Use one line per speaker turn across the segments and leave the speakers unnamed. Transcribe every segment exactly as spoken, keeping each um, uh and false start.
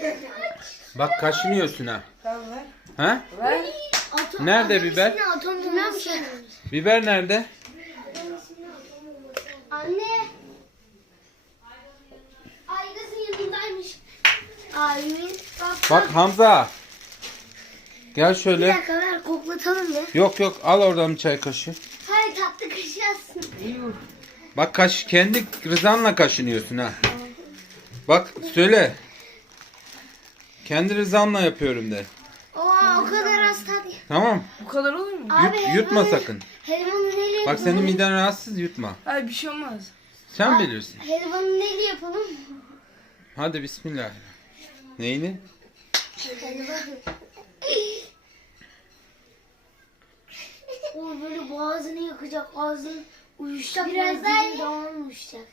Bak kaşınıyorsun ha.
Tamam ver.
Ha?
Ver.
Nerede biber?
Atom bombası.
Biber nerede?
Anne. Aygaz'ın yanındaymış. Abimin. Bak,
Bak Hamza. Gel
Bir
şöyle.
dakika ver koklatalım ya.
Yok yok al oradan bir çay kaşığı.
Hayır tatlı kaşığı aslında.
Bak kaş kendi rızanla kaşınıyorsun ha. Bak söyle. Kendi rızamla yapıyorum de.
Oha o kadar az tat.
Tamam.
Bu kadar olur mu?
Abi,
Yut, yutma
helvanı-
sakın.
Helvanı neyle
Bak senin miden rahatsız yutma.
Hayır bir şey olmaz.
Sen bilirsin.
Helvanı neyle yapalım?
Hadi bismillah. Neyini?
Helvanı. O böyle boğazını yakacak, ağzın uyuşacak. Biraz daha iyi. Damağın uyuşacak.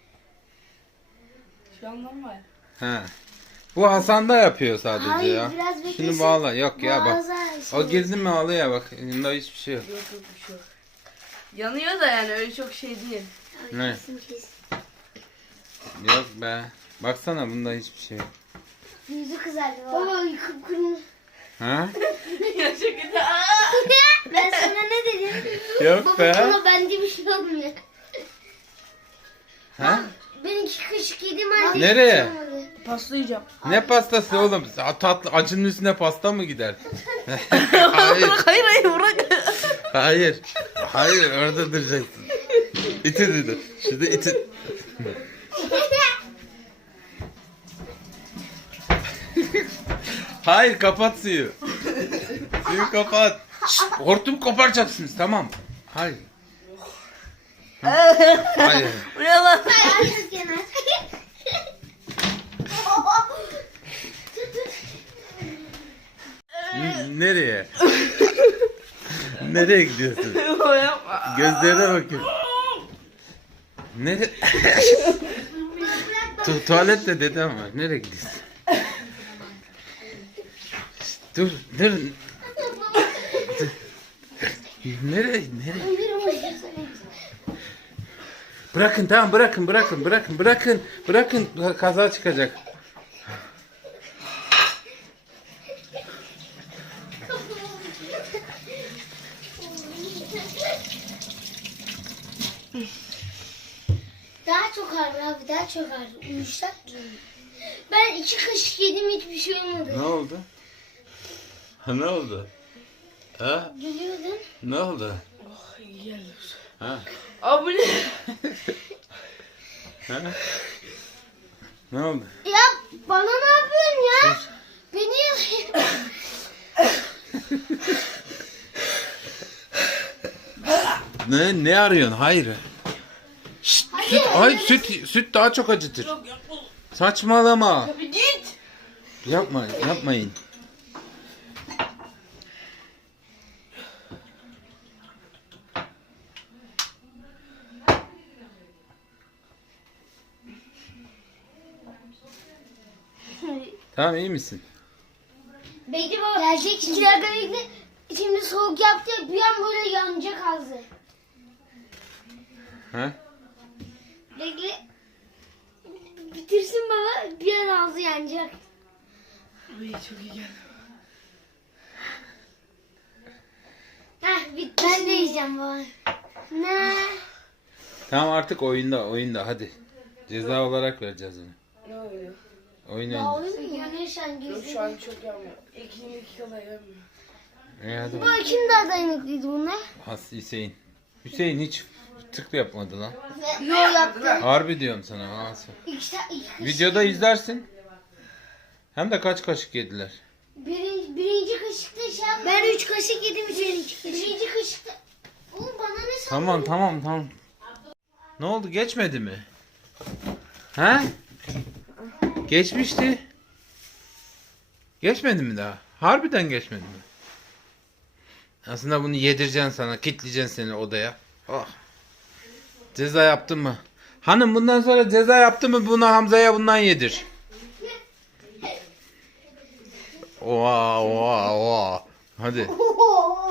Şu an normal.
Ha. Bu Hasan da yapıyor sadece
Hayır,
ya.
biraz beklesin.
Şunu bağla. Yok ya bak.
Boğaza şey-
O girdi mi ağlıyor bak. Bunda hiçbir şey yok.
Yok yok bir şey yok. Yanıyor da yani öyle çok şey değil.
Ne?
Kesin kesin.
Yok be. Baksana bunda hiçbir şey yok.
Yüzü kızardı baba. Baba kıpkırmızı.
Ha?
Ya çok kötü.
Ben sana ne dedim?
Yok
Baba
be.
bana bende bir şey olmuyor.
Ha?
Ben iki kaşık yedim halde.
Nereye?
hiç olmadı.
Pasta yiyeceğim.
Ne pastası oğlum? Tatlı acının üstüne pasta mı gider? Hayır.
Hayır hayır bırak.
Hayır. Hayır orada duracaksın. İti dedi. Şurada iti. Hayır kapat suyu. Suyu kapat. Şşt, hortum koparacaksınız tamam. Hayır. Hayır.
Bu ne lan?
Hayır kenar.
N- Nereye? Nereye gidiyorsun?
O yapma.
Gözlerine bakayım. Nere? Tu tuvalette dedi ama nereye gidiyorsun? Şşt, dur, dur. Dur. Nereye, nereye? Bırakın tamam bırakın bırakın bırakın bırakın bırakın kaza çıkacak.
Daha çok ağrı abi daha çok ağrı. Uyuşacak gibi. Ben iki kaşık yedim hiçbir şey olmadı.
Ne oldu? Ha, ne oldu? Ha?
Gülüyordun.
Ne oldu?
Oh iyi geldi.
Ha?
Abi bu ne?
Ha? Ne oldu?
Ya bana ne yapıyorsun ya? Beni
Ne ne arıyorsun? Hayır. Şşt, süt, ay süt süt daha çok acıtır.
Yok yapma.
Saçmalama.
Abi git.
Yapma, yapmayın. Tamam iyi misin?
Bekle baba. Gelecek iki dakika bekle. Şimdi soğuk yaptı ya, bir an böyle yanacak ağzı.
Ha?
Bekle. Bitirsin baba bir an ağzı yanacak.
Abi çok iyi geldi.
Heh bitti. Ben de yiyeceğim baba. Ne?
Tamam artık oyunda, oyunda hadi. Ceza olarak vereceğiz onu.
Ne oluyor?
Oyun
Ya
oynayacağız.
oyun mu? Güneş hangi
Yok şu an çok yanmıyor. İkinci dakikada yanmıyor.
İyi hadi.
Bu kim daha dayanıklıydı bunlar?
Has Hüseyin. Hüseyin hiç tık yapmadı lan.
Yo yaptı.
Harbi diyorum sana. Has.
İki, ta- iki kaşık.
Videoda izlersin. Hem de kaç kaşık yediler.
Birinci, birinci kaşıkta şey yapma. Ben üç kaşık yedim. Birinci, birinci kaşıkta. Oğlum bana ne sandın?
Tamam tamam tamam. Ne oldu geçmedi mi? He? Geçmişti. Geçmedi mi daha? Harbiden geçmedi mi? Aslında bunu yedireceksin sana, kitleyeceksin seni odaya. Oh. Ceza yaptın mı? Hanım bundan sonra ceza yaptı mı bunu Hamza'ya bundan yedir. Oha oha oha. Hadi.
Oo.